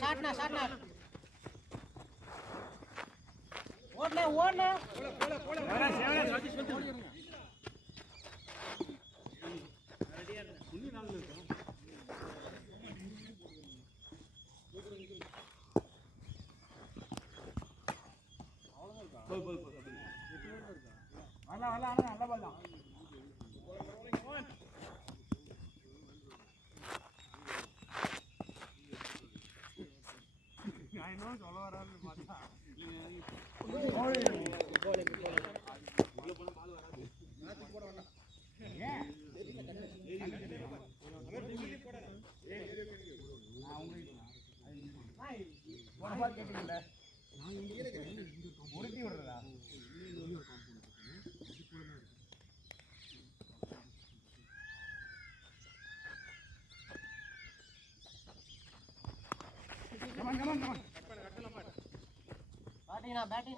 ஷாட்னா ஓடுனா நல்ல பால் தான். சொல்ல வராது பார்த்தா கேட்டீங்கல்ல உருட்டி விடுறதா batting.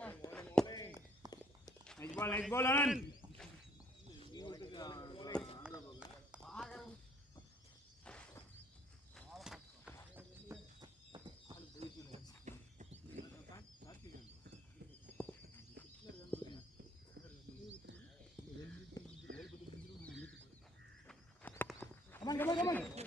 Nice ball, Anand. Come on.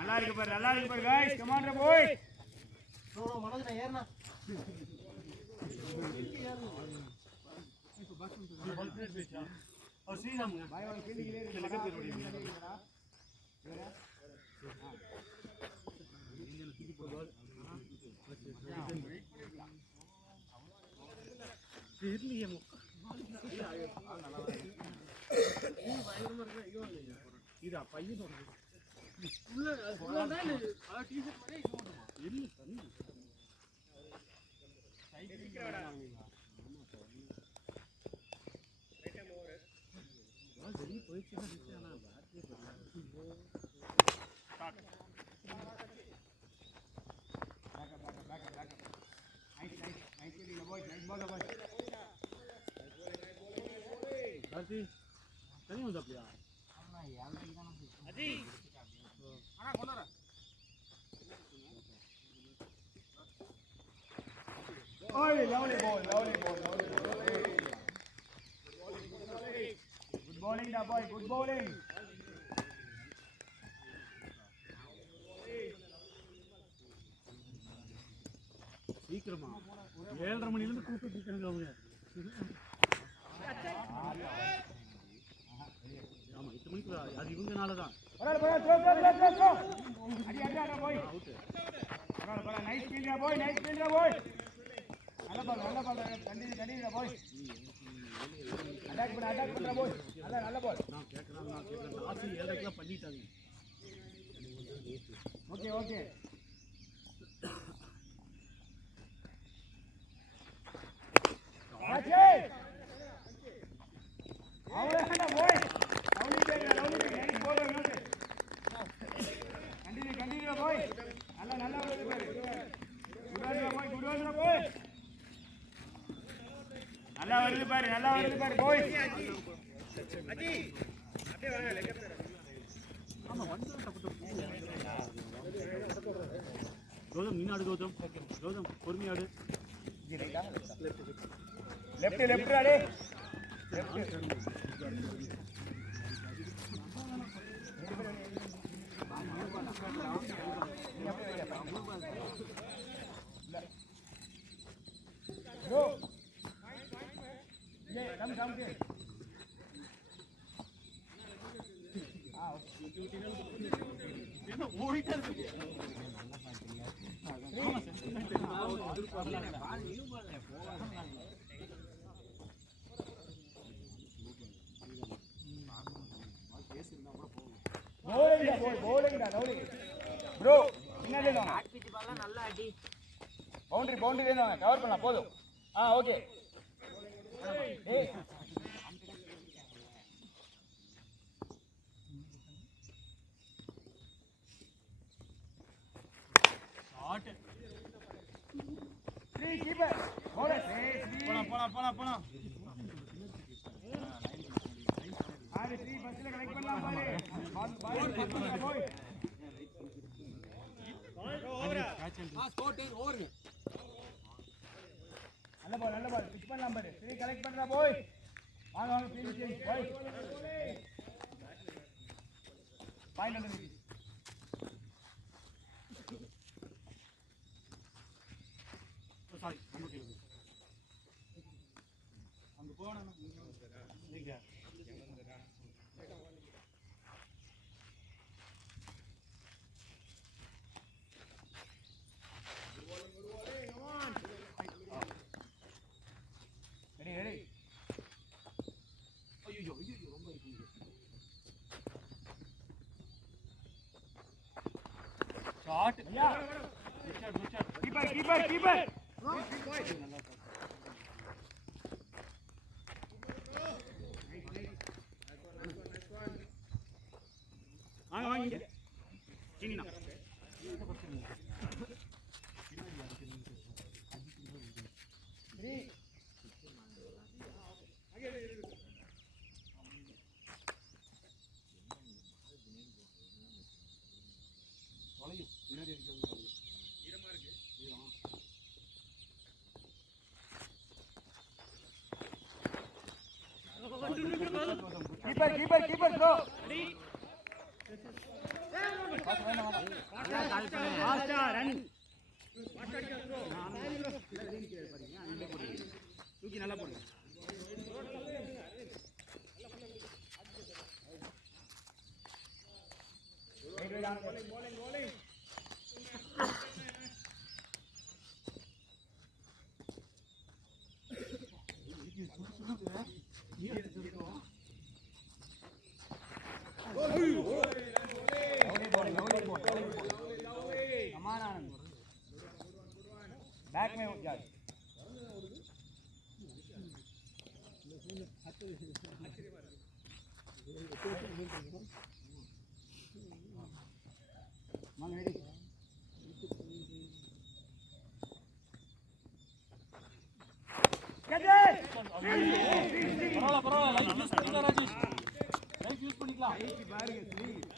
நல்லா இருக்கு பாரு guys, come on boy. மனதுல ஏறனா और श्रीराम भाई और फील्ड के लिए लगा पे रोड़ी मेरा फिर लिए मो இதா பையன் உள்ள தான் ஆ டி-ஷர்ட் மாதிரி இது போடுமா இல்ல தண்ணி சைக்கிள் நிக்கறடா ரைட் டைம் ஓவர் பால் வெளிய போயிடுச்சுனா நிச்சயனா பேட்டரி ஸ்டார்ட் பேக் நைஸ் நீங்க பாய் நைஸ் பால் பாய் ஆதி தண்ணி வந்து அப்படியே அண்ணா யாருக்கு தான் அஜி அண்ணா கொண்டார ஓய் lovely ball good bowling da boy good bowling சீக்கிரமா 7:30 மணில இருந்து கூப்பிட்டு இருக்காங்க அவங்க ஆமா 8 மணிக்கு அது இவங்கனால தான் த்ரோ அடி போய் அவுட் பரவாயில்லை நைஸ் ஃபீல்டா போய் நல்ல பால் கண்டினியூ போய் அட்டாக் பண்ற போய் நல்ல பால் நான் கேக்குறேன் ஆசி 7:00க்கு பண்ணிட்டாங்க ஓகே ஆச்சே அவளேடா போய் லவ்லி நைஸ் பால் கண்டினியூ போய் நல்ல வருது பாரு குட் வாட்ச் போய் நல்லா வருது பாரு போய் அஜி அப்படியே வாங்க லெஃப்ட் ஆமா வந்து தப்பு கௌதம் நீ ஆடு கௌதம் பொறுமையாடு இது ரைட்டா லெஃப்ட் ஆடு Go. ये कम के ப்ரோ என்ன வேணும் பவுண்டரி வேணும் கவர் பண்ணலாம் போதும் ஓகே போலாம் நல்ல பால் பிச் பண்ணலாம் பாரு சரி கலெக்ட் பண்றா போய் வாங்க ஃபீல்ட் சேஞ்ச் போய் பாயிண்ட் அண்டர் சாரி அங்க போறேன் நீங்க shot yeah keeper வாங்க இங்க சீனினா keeper bro faster run தூக்கி நல்லா போடுங்க bowling come on back में जा man ready get it பரவாயில்லை லைஃப் யூஸ் பண்ணிக்கலாம் ராஜேஷ் லைஃப் யூஸ் பண்ணிக்கலாம் ஐடி பாருங்க ஸ்லீப்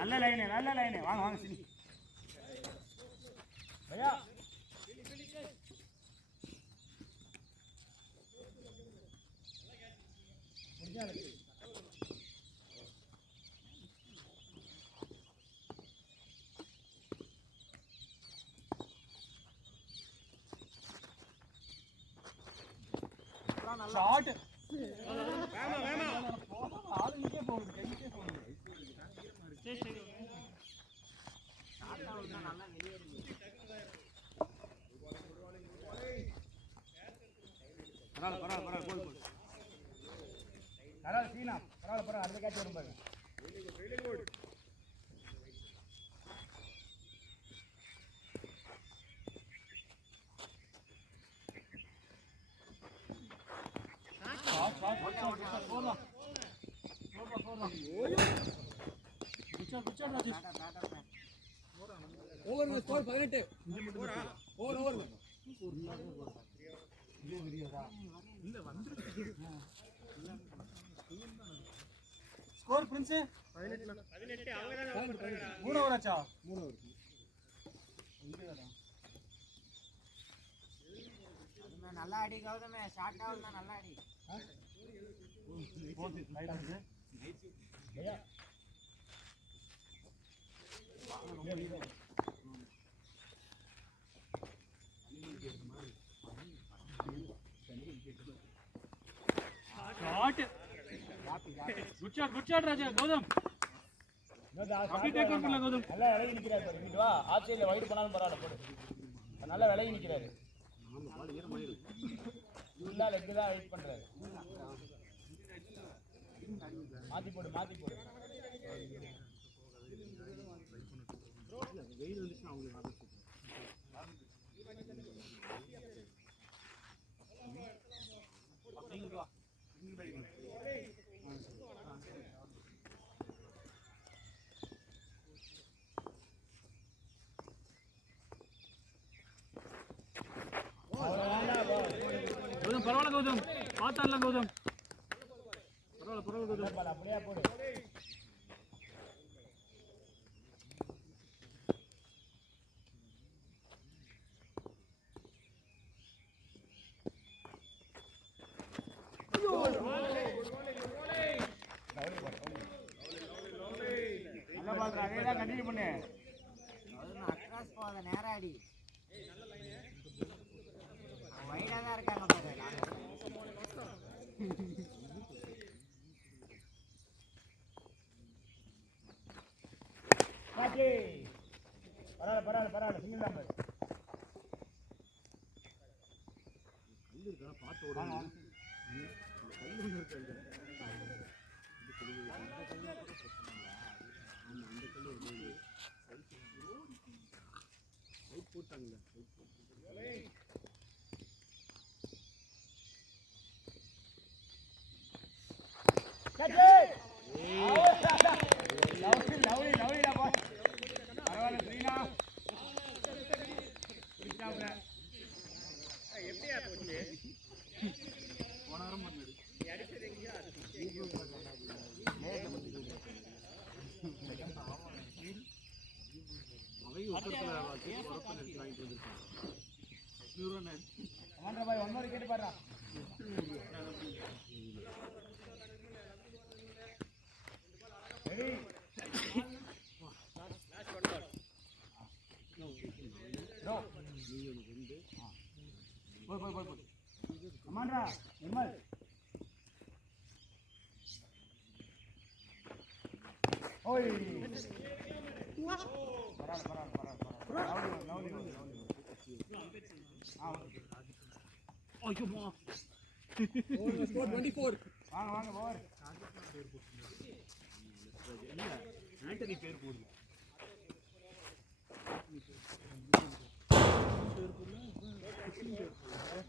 நல்ல லைன் வாங்க சினி भैया ஷாட் வேமா ஆளு நிக்கே போகுது கைக்கே போகுது சரி ஷாட் அவுட்னா நல்லா வெளியேறுது பரவாயில்லை கோல் பரவாயில்லை சீனா பரவாயில்லை அடுத்த கேட்ச் வரும் பாருங்க really good over score 18 over இல்ல வந்துருச்சு ஸ்கோர் பிரின்ஸ் 18 அவங்க தான் ஓவர் பண்றாங்க 3 ஓவர் ஆச்சா 3 ஓவர் அதுமே நல்லா அடி கௌதமே ஷாட் ஆவுனா நல்லா அடி போது ரைட் ஆச்சு भैया शॉट குட் ஷாட் ராஜா கௌதம் அப்படி டேக் ஆன் பண்ணல கௌதம் நல்லா விலகி நிக்கிறாரு பாரு இங்க வா ஆஃப் சைடுல வைட் பண்ணாலும் பரவாயில்ல போடு நல்லா விலகி நிக்கிறாரு ஆமா பால் ஏற மாதிரி ஃபுல்லா லெக் தான் வெயிட் பண்றாரு மாத்தி போடு வெயில் வந்துச்சுன்னா அவங்க கௌதம் பரவாயில்ல கௌதம் பார்த்தாடலாம் கௌதம் பரவாயில்ல கௌதம் அப்படியே போடு கண்டினியூ பண்ணு அக்ராஸ் போத நேராடி வைடா தான் இருக்காங்க பாரு பரவாயில்ல சிங்கிள் நம்பர் பார்த்து ஓடுங்க போட்டாங்க கமாண்டா நிர்மல் ஓய் வாங்க போர் ஆண்டனி பேர் போடுது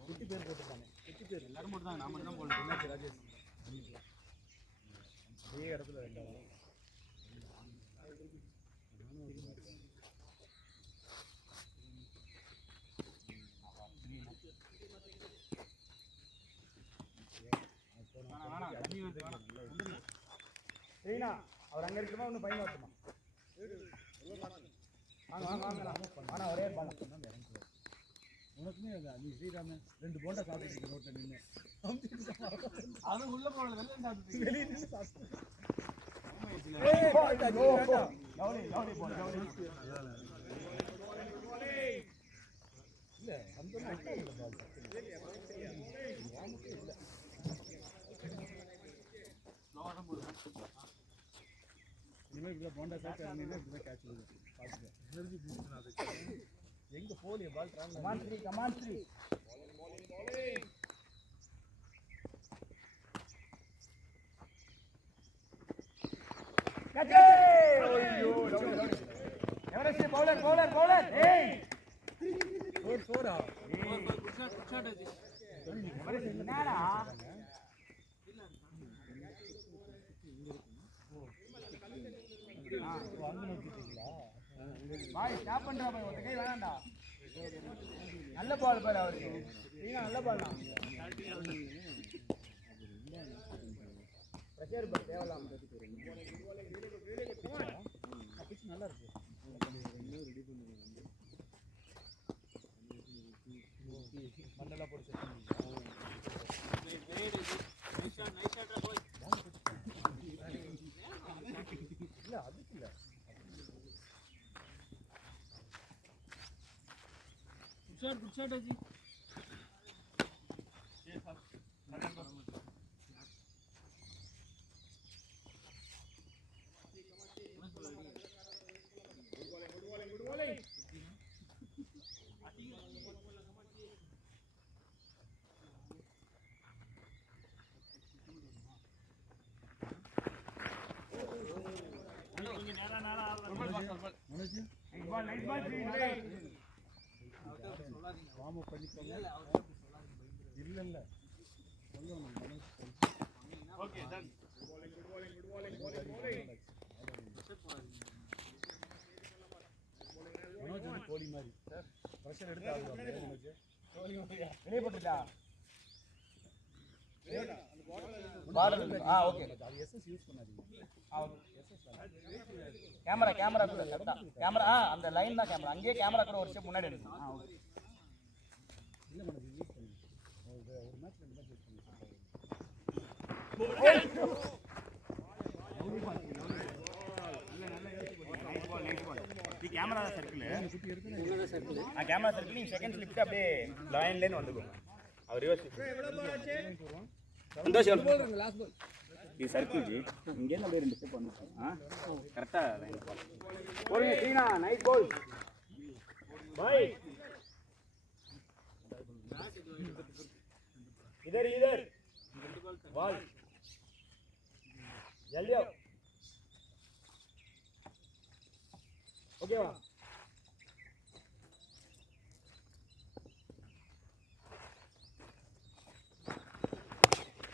குட்டி பேர் போட்டுருக்காங்க குட்டி பேர் எல்லாரும் மட்டும் தான் நான் மட்டும் தான் போடணும் ராஜேஷ் அதே இடத்துல ரெண்டாவது சரிண்ணா அவர் அங்கே இருக்குமா ஒன்று பையன் வரட்டுமா வாங்க ஒரே பண்ண உனக்குமே நீ ஸ்ரீராம 2 போண்டா சாப்பிட்டு ரோட்டில் நின்று அது உள்ள போனது வெளியே நின்று சாப்பிட்டு இல்லை அந்த இனிமேல் இப்படி போண்டா சாப்பிட்டு இப்படி கேட்ச் பார்த்துக்க எங்க போலிய பால் கமான் ஸ்ரீ எவரெஸ்ட் பவுலர் ஏய் சோடா குட் ஷாட் எவரெஸ்ட் என்னடா பாய் ஸ்டாப் பண்றா பாய் ஒரு கை வேணாம்டா நல்ல பால் பாரு அவருக்கு நீங்க நல்ல பால் தான் பிரஷர் பால் தேவலாம் பிச் நல்லா இருக்கு ரெடி பண்ணுங்க மண்டலா போட்டு நைஸ் ஷாட் போய் இல்ல அதுக்கு இல்ல गुड शॉट है जी நைஸ் பால் ஸ்ரீ நல்லா வார்ம் அப் பண்ணிக்கோங்க இல்ல இல்ல சொல்லணும் ஓகே டன் மனோஜ் வந்து கோலி மாதிரி பிரஷர் எடுத்து ஆடுவாங்க மனோஜ் வெளியே போட்டுட்டா பார்டர் ஓகே அது எஸ்எஸ் யூஸ் பண்ணாதீங்க கேமரா கூட கரெக்ட்டா கேமரா அந்த லைன் தான் கேமரா அங்கேயே கேமரா கூட ஒரு ஸ்டெப் முன்னாடி எடுங்க ஓகே இல்ல மனோஜ் யூஸ் பண்ணுங்க ஒரு மேட்ச்ல இந்த மேட்ச் யூஸ் பண்ணுங்க கேமரா சர்க்கிள் கேமரா சர்க்கிள் நீங்க செகண்ட் ஸ்லிப்ட் அப்படியே லைன்ல இருந்து வந்துக்கோங்க அவர் ரிவர்ஸ் சந்தோஷம் லாஸ்ட் பால் இது சர்க்கிள் ஜி இங்க இருந்து அப்படியே 2 ஸ்டெப் வந்துச்சு கரெக்ட்டா லைன் போடுங்க சீனா நைஸ் பால் பாய் इधर बॉल जल्दी आओ ओके वाह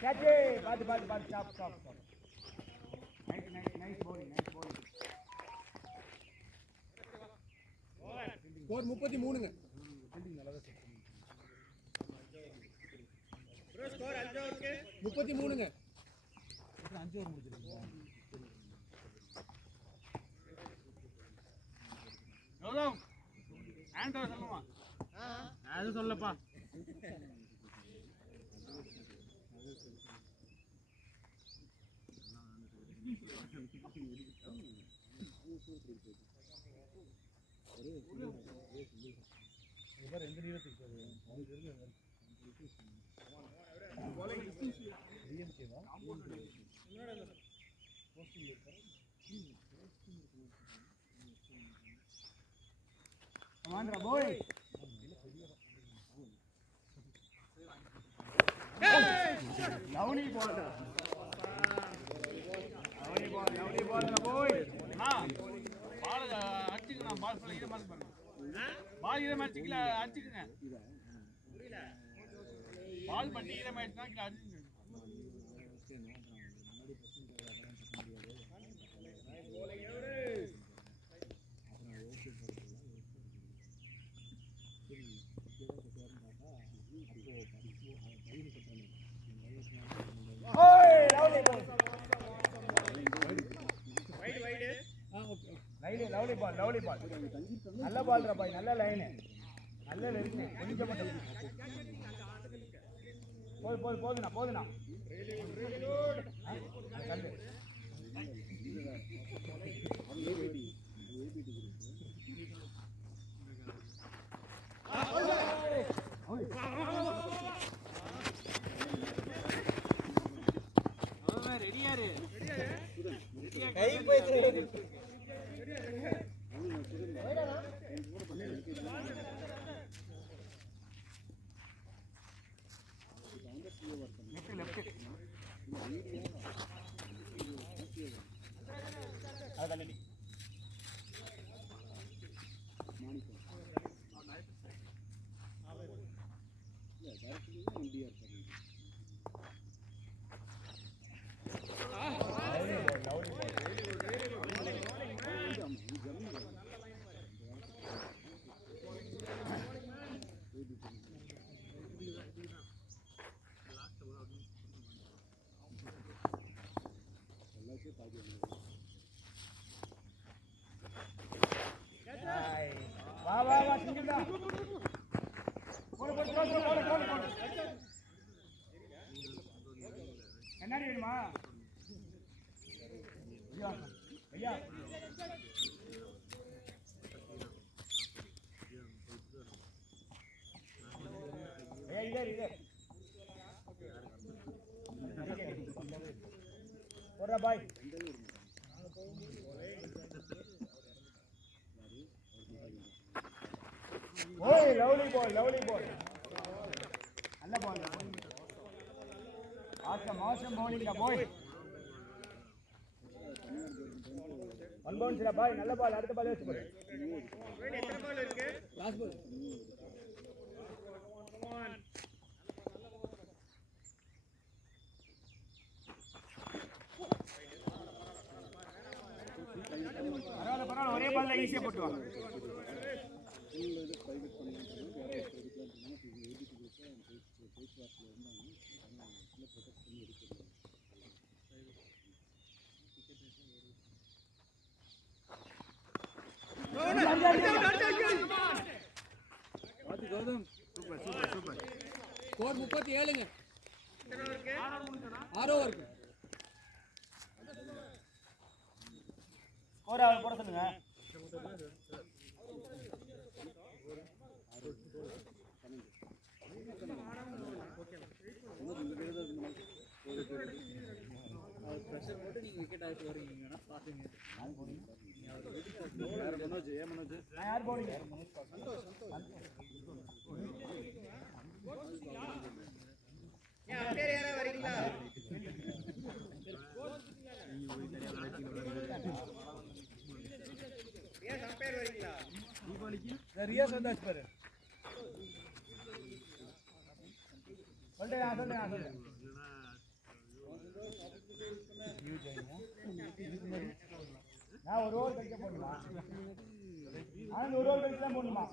कैच बात स्टॉप नाइस बॉलिंग ஸ்கோர் 33ங்க ஃபீல்டிங் நல்லா செட் ப்ரோ ஸ்கோர் 5 ஓவருக்கு 33ங்க 5 ஓவர் முடிச்சிருக்கீங்க கௌதம் ஆண்டர் சொல்லுமா அது சொல்லப்பா இவர் எந்த நிறுவனத்துக்கு போகுது அவங்க இருக்கு டிஎம்கேவா போஸ்டிங் இருக்கா கமாண்டர் பாய் லவ்லி பால் பாய் பால் அடிச்சுக்கணும் பால் ஃபுல்லா இத மாதிரி பாருங்க பால் இத மாதிரி கீழ அடிச்சுக்கங்க புரியல பால் பண்ணி இத மாதிரி தான் கீழ அடிச்சுங்க ஓய் lovely ball wide lovely ball நல்ல பால் ரா பாய் நல்ல லைன் நல்ல லைன் கொஞ்சம் மட்டும் போதுனா கல்லு ரெடியாரு கை போயிட்டு வா சிங்கிள்டா போடு கண்ணாடி வேணுமா ஐயா इधर போடுறா பாய் ஓய் லவ்லி பால் நல்ல பால் மாசம் பவுலிங் பாய் 1 பவுன்ஸ்ல பாய் நல்ல பால் அடுத்த பால் வச்சு போடு லாஸ்ட் பால் பரவாயில்ல ஒரே பால்ல ஈஸியா போட்டு வா Gautam super super super score 37ங்க 6 ஓவர் ஸ்கோர் அவரை போட சொல்லுங்க பிரஷர் போட்டு நீங்க விக்கெட் ஆயிட்டு வரீங்கன்னா பாத்துங்க மனோஜ் மனோஜ் நான் யார் போடுங்க ரியாஸ் வந்தாச்சு பாரு சொல்றேன் நான் ஒரு ஓவர் கழிக்க போடணுமா நான் ஒரு ஓவர் கழிச்சு தான் போடணுமா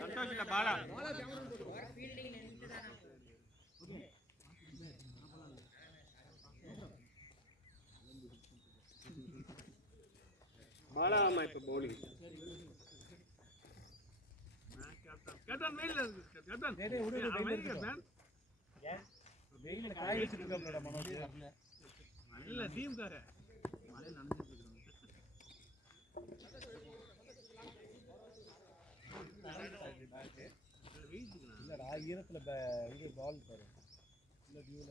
சந்தோஷ் இல்ல பாலா பாலா அம்மா இப்ப பவுலிங் கேப்டன் மேல கேப்டன் டேய் விடு கேப்டன் வெயில்ல காய வச்சிட்டு இருக்காப்லடா மனோஜ் நல்ல டீம் கார மழையில நனைஞ்சிட்டு இருக்காங்க இல்லடா ஈரத்துல இது பால் பாரு இல்ல வியூல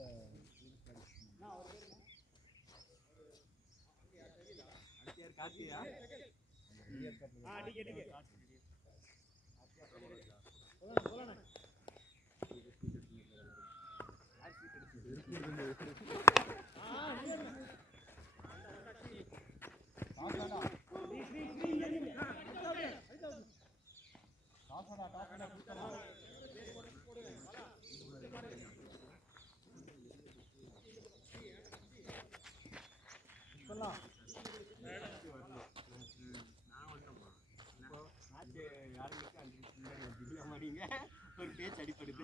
காத்தியா அடிக்க ஒரு பேச்சு அடிப்படுது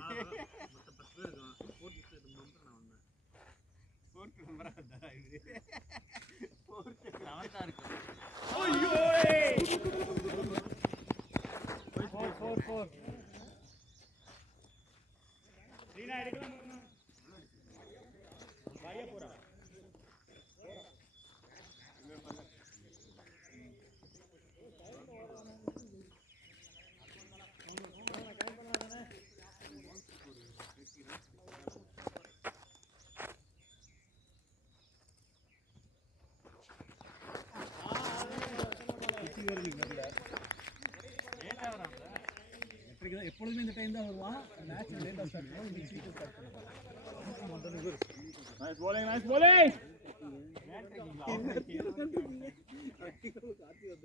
எப்பொழுதுமே இந்த டைம் தான் வருவான் மேட்ச் லேட்டா ஸ்டார்ட் பண்ணுவோம் இன்னைக்கு சீக்கிரம் ஸ்டார்ட் பண்ணுவோம் நைஸ் bowling நைஸ் bowling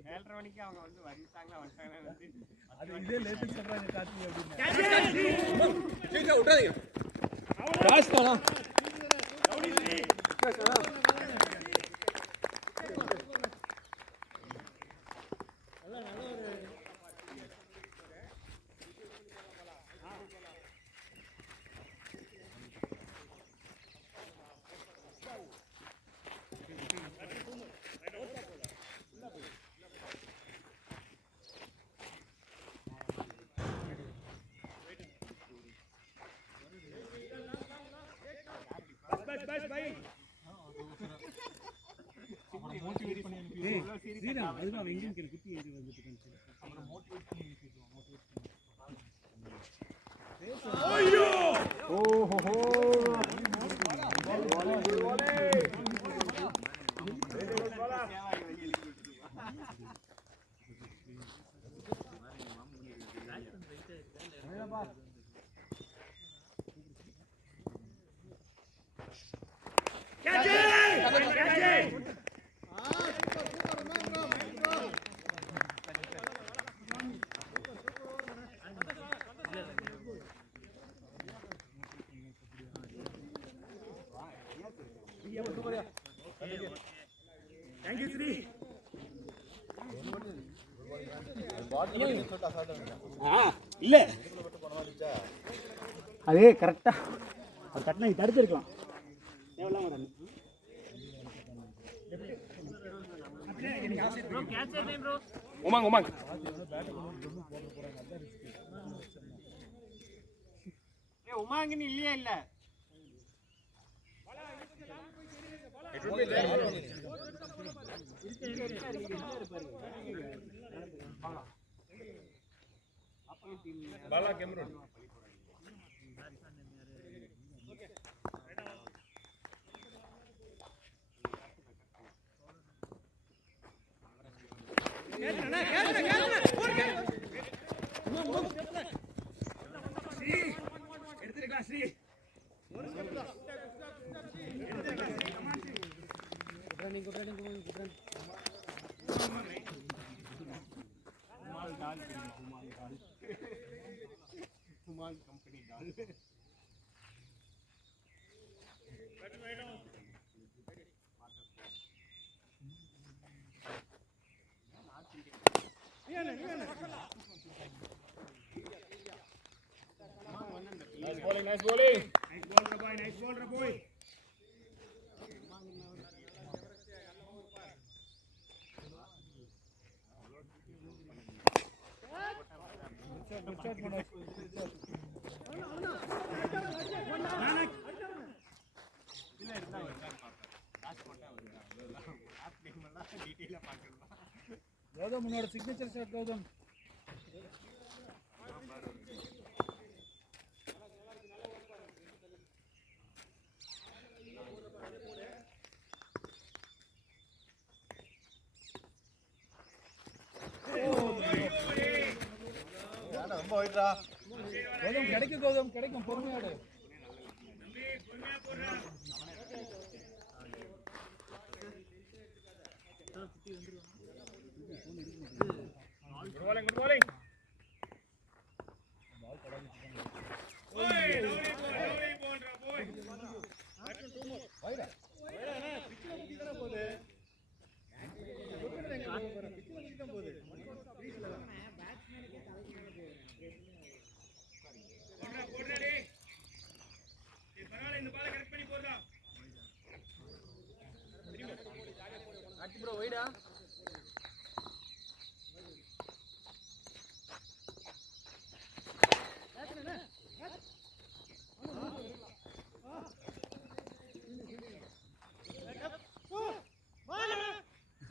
7:30 மணிக்கு அவங்க வந்து வந்துட்டாங்க அது இதே லேட்டஸ்ட் சொல்றாங்க கார்த்தி அப்படினா சீக்கிரம் விட்டாதீங்க காஸ் தானா ரவுடி 3 बस भाई மோட்டிவேட் பண்ணி அனுப்பி சீனா அதுதான் அவன் இன்ஜின் கேள் குட்டி ஏறி வந்துட்டு இருக்கான் அவரை மோட்டிவேட் பண்ணி அனுப்பிடுவான் மோட்டிவேட் பண்ணி ஐயோ ஓஹோ Catch it! Thank you Sri. இல்ல அது கரெக்டா அது கட்டினா தடுத்துருக்கலாம். தேவையில்லாம run. Bro catch time bro. Umang உமாங்கன்னு இல்லையா இல்ல பாலா கேமரன். எடுத்துருக்கா Sri. Nice bowling. Nice bowler boy. Gautam உன்னோட சிக்னேச்சர் ஷாட் கௌதம். கௌதம் கிடைக்கும் பொறுமையாடு. Good bowling. Bro, wait up.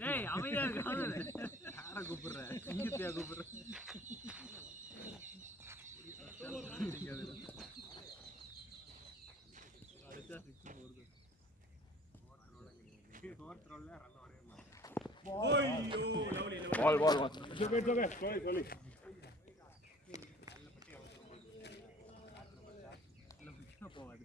ஏய் அமைதியா இருக்கானே. யார கூப்பிடுற? இங்கத்தியா கூப்பிடுற? அடிச்சா 6 போடுது. ஃபோர்த் ரோல்ல ரன் ஓடவே மாட்டேன். ஓய்யோ lovely. Ball. It's okay. Slowly. போவாது.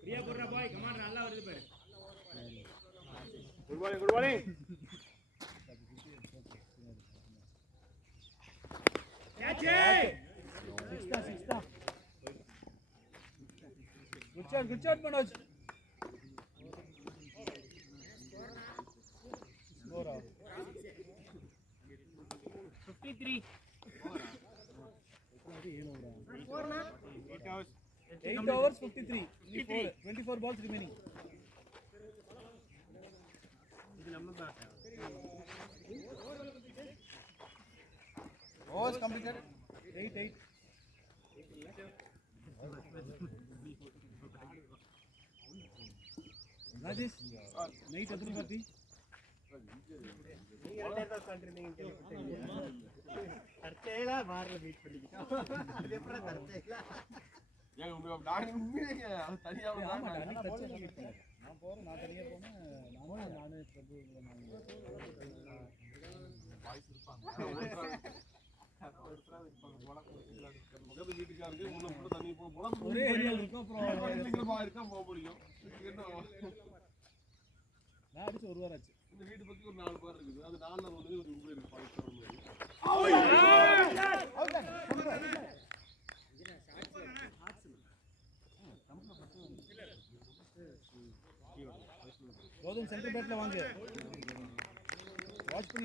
பிரியா போடுற பாய் கமாண்டர் நல்லா வருது பாரு. Good bowling. Catch it. Sixta. Good shot Manoj. Score 53. 8 overs 53. 24 balls remaining. இது நம்ம bad. Overs completed. 8. Rajesh, night approve party. நீங்க ரெண்டு பேரும் கண்டினியூ கேளுங்க. தர்ச்சையில மார்ல மீட் பண்ணிக்கிட்டோம். அது எப்படி தர்ச்சையில? ஏங்க நான் உண்மையிலேங்க அது தனியா ஆமா அன்னைக்கு டச் பண்ணிட்டேன். நான் தனியா போனேன். நானே பிரபு வாய்ஸ் இருப்பாங்க. முகத்து வீட்டுக்காரங்க முன்ன தண்ணி போல ஒரே ஏரியால இருக்கும். அப்புறம் சீக்கிரமா இருக்கா போக முடியும். நான் அடிச்சு ஒரு வாரம் ஆச்சு. இந்த வீட்டு பத்தி ஒரு 4 பேர் இருக்குது. அது 4ல வந்து ஒரு உங்க இருக்கு பாய்ச்சல் மாதிரி.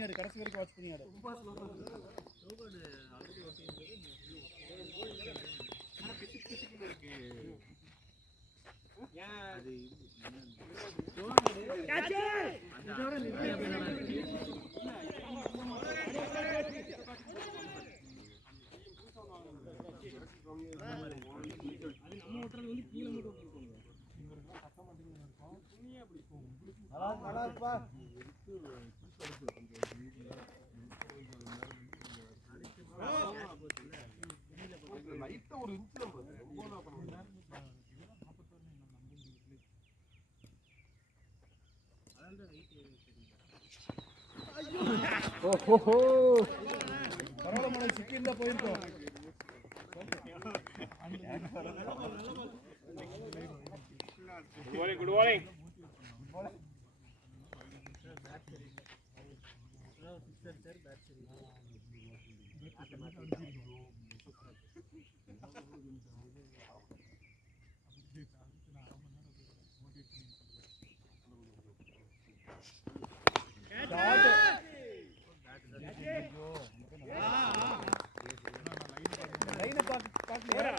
பண்ணியாரு கடைசி வரைக்கும் வாட்ச் பண்ணியாரு நல்லா இருப்பா லைட்டா ஒரு இன்ச் பரவாயில்ல சிக்கி இருந்தா போயிருக்கோம் குட் மார்னிங் லைனை பார்க்கலையா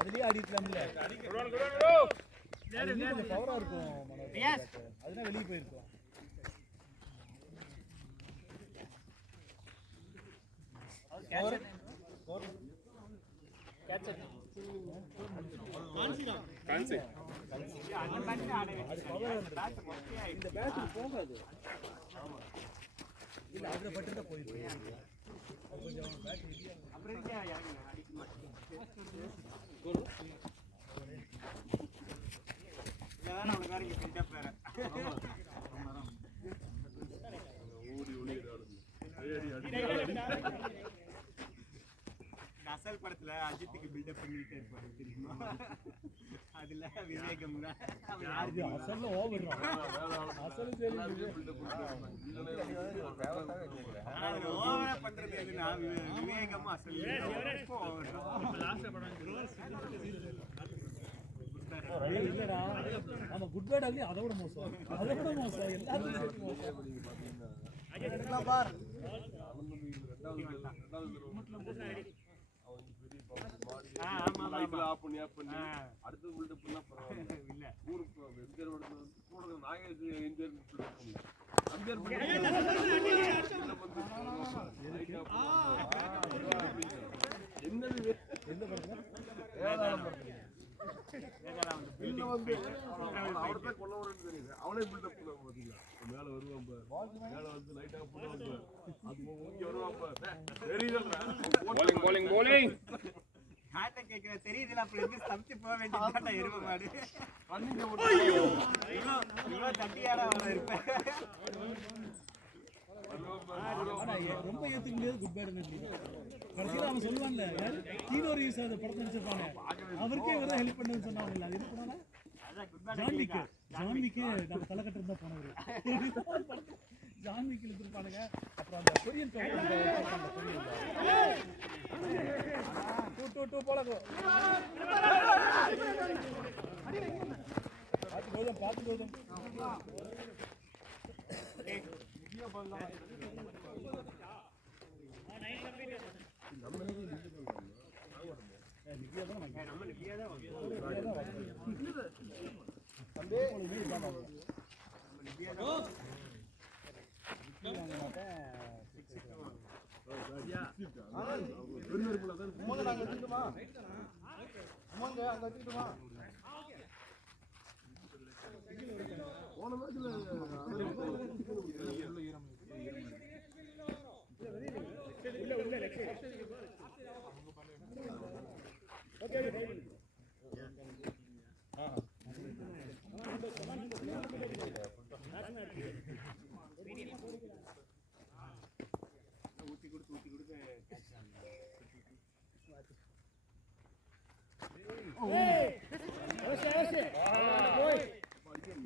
அதுலயே ஆடிக்கலாம்ல கொஞ்சம் பவரா இருக்கும் அதுதான் வெளியே போயிருக்கோம் இந்த பேட்டுக்கு போகாது இல்ல அதுல பட்டு போயிருக்கு கொஞ்சம் பேட் அசல் படத்துல அஜித்துக்கு பில்டப் பண்ணிட்டே இருப்பாரு தெரியுமா அதுல விவேகம் அசல்ல ஓவர் அசல் சரி ஓவரா பண்றது எதுனா விவேகமா அசல் இல்லடா நம்ம குட் பேட் ஆகி அதோட மோசம் எல்லாரும் பார் அடுத்த பில்டப் பண்ணா பரவாயில்ல இல்ல ஊருக்கு எம்ஜிஆர் கூட நாகேஷ் எம்ஜிஆர் என்னது எந்த படத்துல அவர்தான் கொல்ல வரேன்னு தெரியுது அவனே பில்டப் பண்ணுவாங்க பாத்தீங்களா மேல வருவான் மேல வந்து லைட்டா போடுவாங்க அது ஓகே வருவான் bowling ஹாட்ட கேக்குற தெரியுதுல அப்புறம் எங்க சம்தி போக வேண்டியதுடா எருமை மாடு ரன்னிங் இவ்வளவு தட்டியாடா அவன் இருப்பேன் ரொம்ப ஏத்துக்க முடியாது குட் பேட் கடைசியில் அவன் சொல்லுவான்ல தீனோர் யூஸ் ஆகுது படத்தை நினைச்சிருப்பாங்க அவருக்கே இவரை ஹெல்ப் பண்ணுன்னு சொன்னாங்கல்ல அது என்ன பண்ணாங்க ஜான்விக்கு நம்ம தலைக்கட்டு இருந்தா போனவர் ஜான்விக்கு எடுத்துருப்பானுங்க அப்புறம் அந்த கொரியன் டூ போலக்கும் பார்த்து Gautham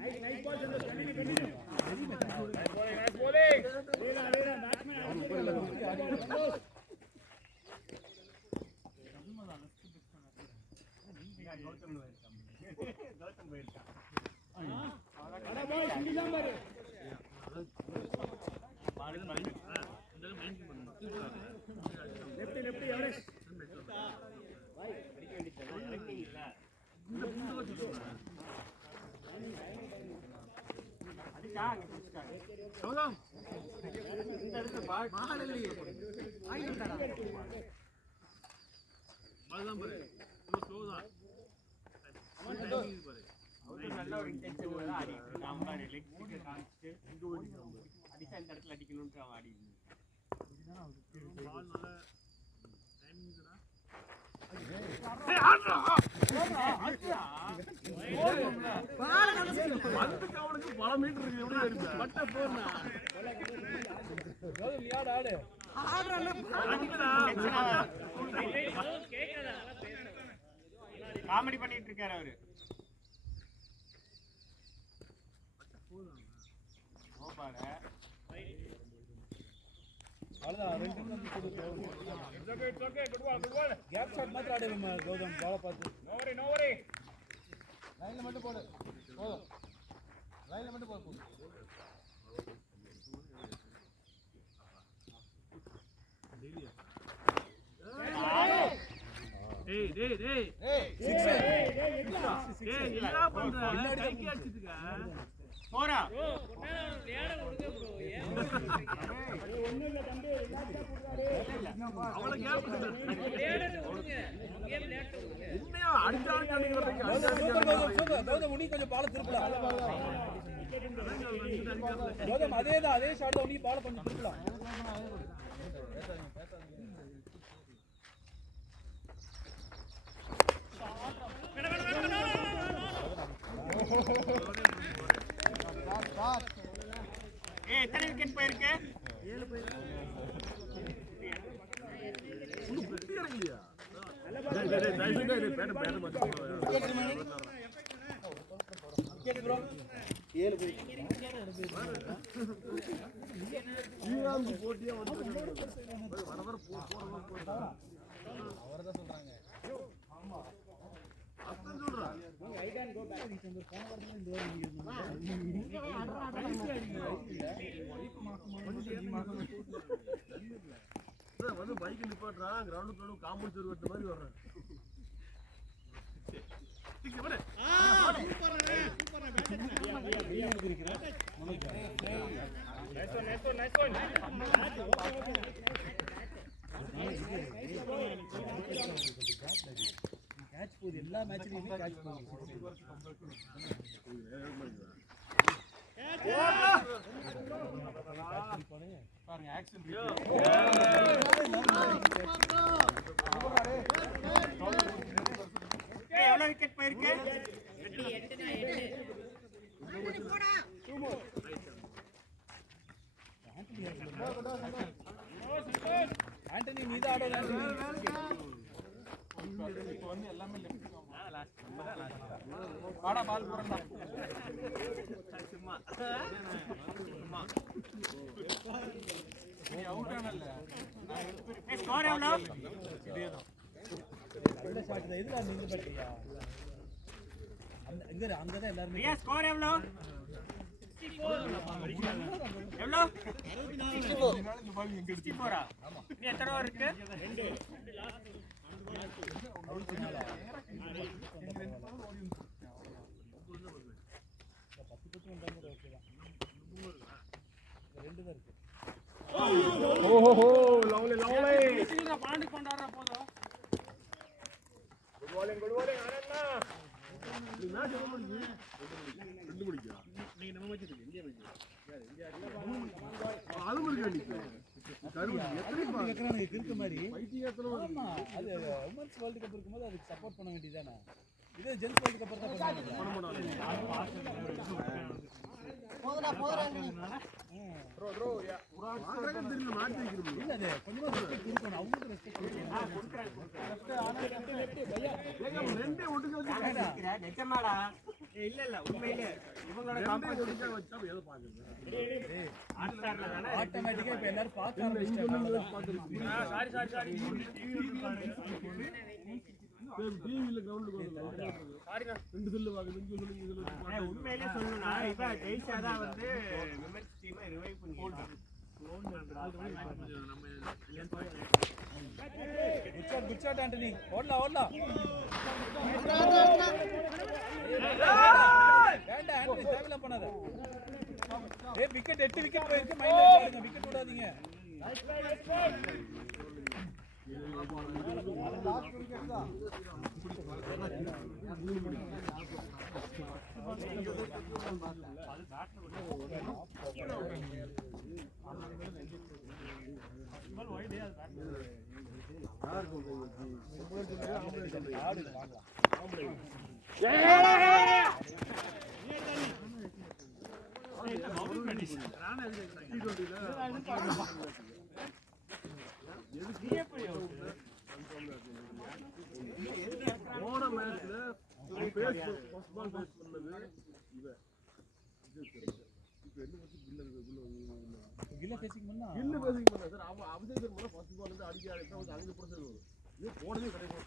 Nice ball. Left left average நல்ல ஒரு இன்டென்ஷன்ல தான் ஆடிட்டு இருக்கான். அவன் லெக் கிட்ட காமிச்சிட்டு அடிச்சா இந்த இடத்துல அடிக்கணும்னு அவன் ஆடி அவனுக்கு பல மீட்டர் இருக்கு எப்படி எடுப்பேன் பட்ட போனா காமெடி பண்ணிட்டு இருக்காரு அவரு. கேப் ஷாட் மாத்திரம் ஆடுவேன் கௌதம் பால பார்த்து நோ வரி லைன்ல மட்டும் போடு போதும் லைன்ல மட்டும் போடு டேய் என்ன பண்ற கைக்கு அடிச்சிட்டுக்க போடா அவள கேப் உண்மையா அடிச்சாலும் கௌதம் உனி கொஞ்சம் பால திருப்பலாம் கௌதம் அதேதான் அதே ஷாட் தான் உனி பால கொஞ்சம் திருப்பலாம் எத்தனை விக்கெட் போயிருக்கு? 7 போயிருக்கு. குட்டி இறங்கலையா? போட்டியா வந்து அவர்தான் சொல்றாங்க. ஆமா அதான் சொல்றாங்க. வந்து பைக் நிப்பாட்டுறான் கிரவுண்ட் காம்பவுண்ட் சர்வ் வெட்ட மாதிரி வர்றேன். கேட்ச் போகுது எல்லா மேட்ச்லயும் கேட்ச் போகுது பாருங்க ஆக்சன் எவ்வளவு விக்கெட் போயிருக்கு? ஆண்டனி நீதான் ஆடணும். எல்லாமே பாடா பால் போறா சும்மா அவுட் ஆனல்ல ஸ்கோர் எவ்வளவு? இதேதான் நல்ல ஷாட் தான். எதுல நீங்க பட்டியா அங்க அங்க தான் எல்லாரும் ரியா ஸ்கோர் எவ்வளவு? 64 எவ்வளவு? 64 ஆமா. நீ எத்தனை ஓவர் இருக்கு? 2 லாஸ்ட் அவுட் பண்ணல 10 வந்தாங்க ஓகே தான். 2 தான் இருக்கு. ஓஹோ லவ்லி லவ்லி சீக்கிரம் பாண்டி கொண்டாடுற போதும். குட் வாலிங் ஆனந்தா இந்த மேட்ச் எவ்வளவு மணிக்கு 2 மணிக்கு நீங்க நம்ம மேட்ச் இருக்கு இந்தியா மேட்ச் யார் இந்தியா அது மணிக்கு அடிக்கு கருவு எத்தனை கேக்குறாங்க கிறுக்கு மாதிரி பைத்தியத்துல ஆமா அது உமன்ஸ் வேர்ல்ட் கப் இருக்கும்போது அதுக்கு சப்போர்ட் பண்ண வேண்டியதானே. இது ஜென்ஸ் வேர்ல்ட் கப் தான் ப்ரோ வாங்கறதுக்கு தெரியல மாட்டி வைக்கணும். இல்ல அது கொஞ்சமா ரெஸ்பெக்ட் கொடுக்கணும். அவங்களுக்கு ரெஸ்பெக்ட் கொடுக்கணும். ரெண்டே ஒட்டுக்க வச்சு நிஜமாடா? இல்ல இல்ல உண்மையிலே இவங்களோட காம்பவுண்ட் ஒட்டுக்க வச்சா எதை பாக்குறது ஆட்டார்ல தானே ஆட்டோமேட்டிக்கா இப்ப எல்லாரும் பார்க்க ஆரம்பிச்சிட்டாங்க. சாரி டிவில கிரவுண்டுக்கு வந்து ரெண்டு செல்லு வாங்க இங்க சொல்லு உண்மையிலே சொல்லணும்னா இப்ப ஜெயிச்சாதான் வந்து விமர்சி டீமை ரிவைவ் பண்ணி கொஞ்சம் நம்ம length குட் ஷாட் ஆண்டனி ஓடலாம் வேண்டாம் ஆண்டனி தேவையில்ல பண்ணாத விக்கெட் 8 விக்கெட் போயிருக்கு மைண்ட்ல வச்சுடுங்க விக்கெட் விடாதீங்க லாஸ்ட் விக்கெட் தான் போன மேட்ச்ல ஃபர்ஸ்ட் பால் பேஸ் பண்ணது இவன் கில்ல பேசிங் பண்ணா இல்ல பேசிங் பண்ண சார் அவன் அபிஷேக் சர்மா ஃபர்ஸ்ட் பால் இருந்து அடிக்க ஆரம்பிச்சா வந்து 5% வரும் இது போனதே கிடையாது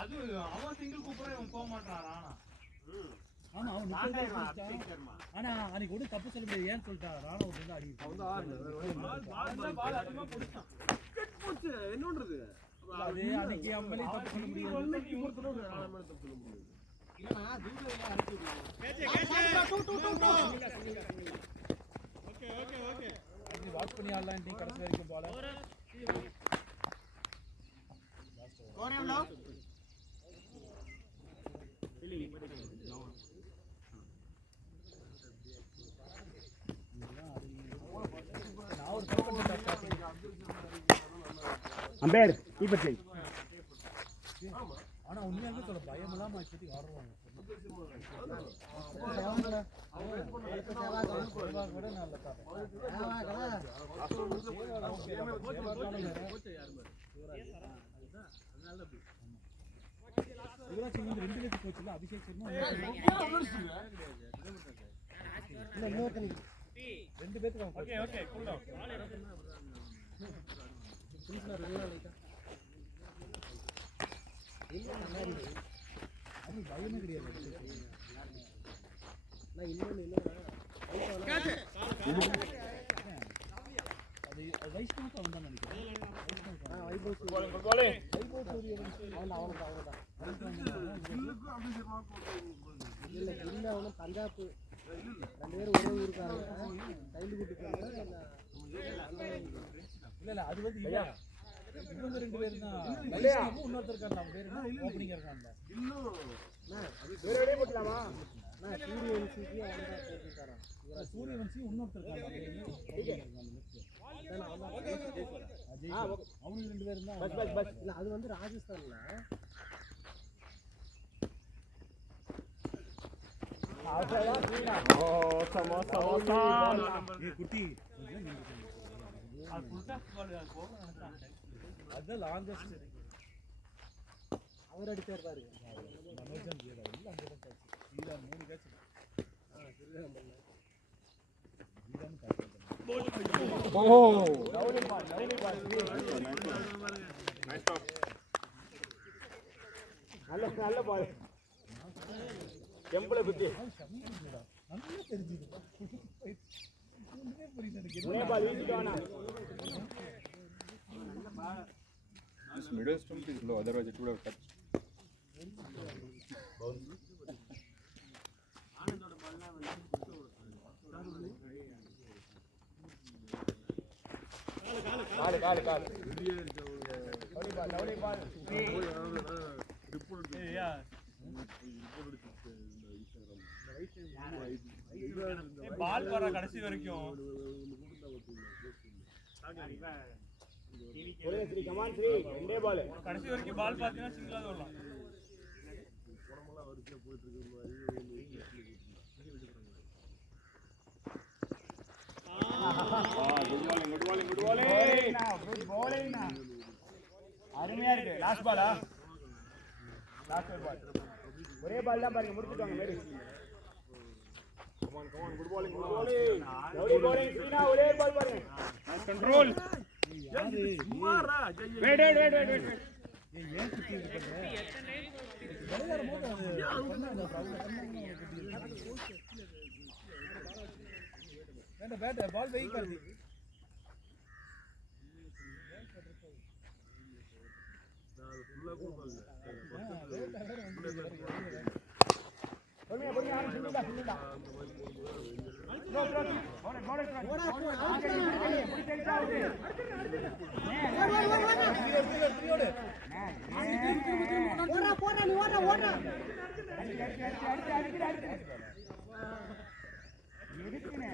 அது அவன் சிங்கிள் கூப்பரே போக மாட்டான் ராணா ஆமா அவன் ஆனா அன்னைக்கு கூட தப்பு சொல்ல முடியாது ஏன்னு சொல்லிட்டா ராணா ஒரு வந்து அடி பால் அதிகமா புடிச்சான் போச்சு என்னன்றது அது அன்னைக்கு அம்மலே தப்பு சொல்ல முடியாது இன்னைக்கு ஒருத்தரோட ராணா மேல தப்பு சொல்ல முடியாது ஓகே அது வாட்ச் பண்ணி ஆடலாம் டீ கடைசி வரைக்கும் பால் அம்பேர் கீப்பர் சைடு ஆனா உண்மையாலுமே சொல்ல பயம் இல்லாம இப்போதைக்கு ஆடுறாங்க கூட நல்ல யுவராஜ் சிங் வந்து 2 விக்கெட் போச்சுல அபிஷேக் சர்மா 2 பேருக்கு ஓகே கூல் டவுன் அது பயமே கிடையாது அது வைஷ்ணவ் அவன் தான் நினைக்கிறேன் பஞ்சாப் 2 பேரும் ஒரே ஊருக்காரங்க கைது கூட்டிட்டாங்க இல்ல அது வந்து இவங்க 2 பேரும் தான் வைஷ்ணவும் இன்னொருத்தர் இருக்காங்க அவங்க பேர் என்ன ஓப்பனிங் இருக்காங்க சூரியவன்சி இன்னொருத்தர் இருக்காங்க அவனுக்கு 2 பேரும் தான் இல்ல அது வந்து ராஜஸ்தான்ல குட்டி அது லாங்கஸ்ட் அவர் அடிச்சார் பாருங்க மனோஜன் ஜேடா இல்ல அங்க தான் காட்சி இதுல 3 catch lovely ball nice top நல்ல பால் டெம்பிள குத்தி நல்லா தெரிஞ்சுது ஒரே பால் வீசிட்டானா This middle stump is low, otherwise it would have touched. கால் லவ்லி பால் பால் வர கடைசி வரைக்கும் கமான் 3 ரெண்டே பால் கடைசி வரைக்கும் பால் பாத்தீங்கன்னா சிங்கிளா தான் வரலாம் குட் bowling அருமையா இருக்கு லாஸ்ட் பாலா லாஸ்ட் பால் ஒரே பால் தான் பாருங்க முடிச்சிட்டாங்க Mary come on good bowling rowdy bowling சீனா ஒரே பால் பாருங்க கண்ட்ரோல் சும்மாடா வெயிட் बैट बॉल वही कर दी பொறுமையா ஆரம்பிச்சு சுடுடா த்ரோ போடா நீ ஓடா அடிச்சு எதுக்குனே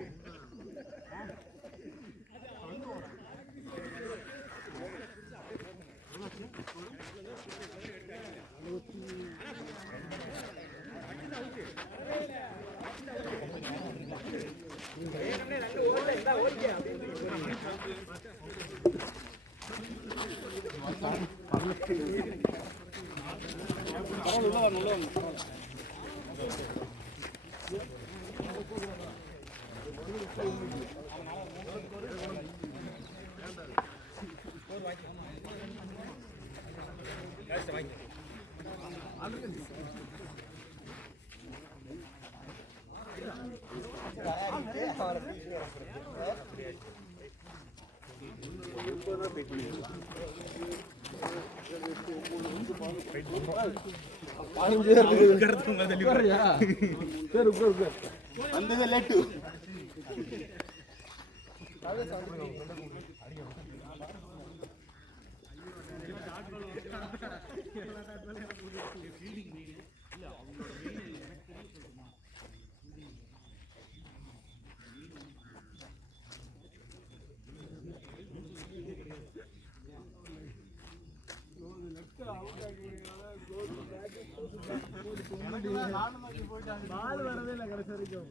வந்ததே லேட்டு பால் வரவே இல்லை கடைசி வரைக்கும்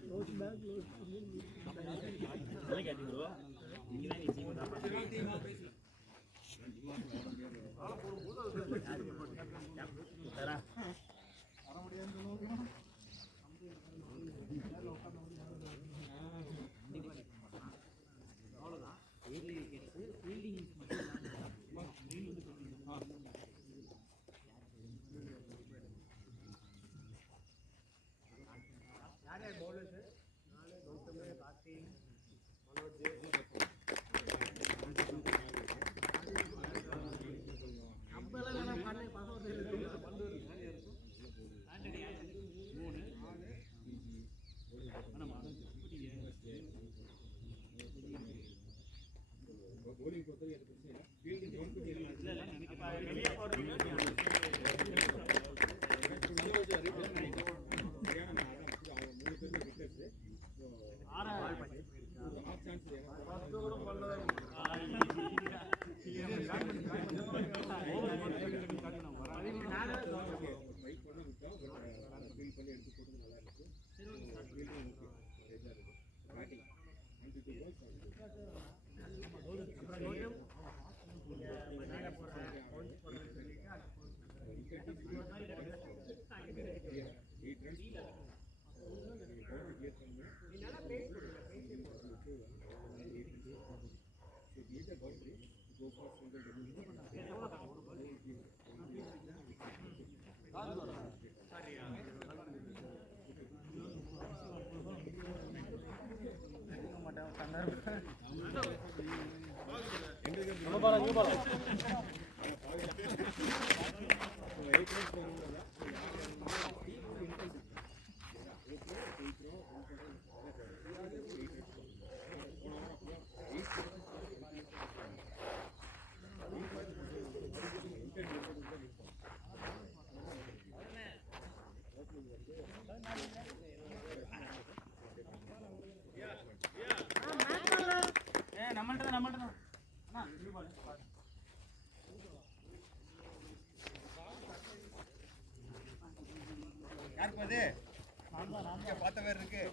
பார்த்த பேர் இருக்கு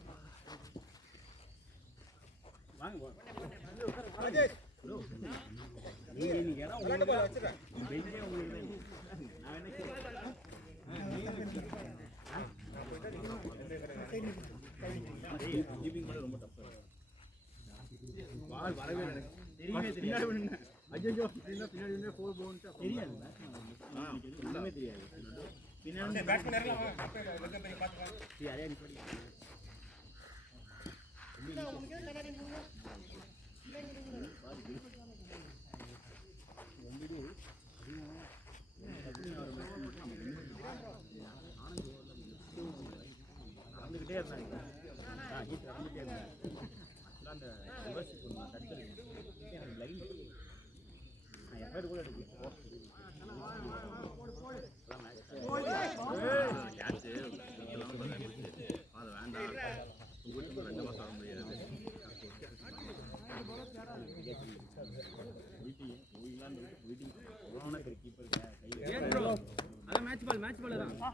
தெரியவே தெரியாது. ஐயோ பின்னாடி வந்து 4 பவுன்ஸ் தெரியாது. ஒண்ணுமே தெரியாது. பின்னாடி பேட்ஸ்மேன் இறங்கலாம் அப்படியே லெக்க போய் பாத்துக்கலாம் யாரே நிப்படி. வந்துகிட்டே இருந்தாங்க. அஜித் வந்துட்டே இருந்தாங்க. அந்த ரிவர்ஸ் தடுத்து எனக்கு லைன் நான் எப்போ கூட எடுக்கிறேன். அதான் மேட்ச் பால் தான் ஸ்டாப் பண்ணுவாங்க.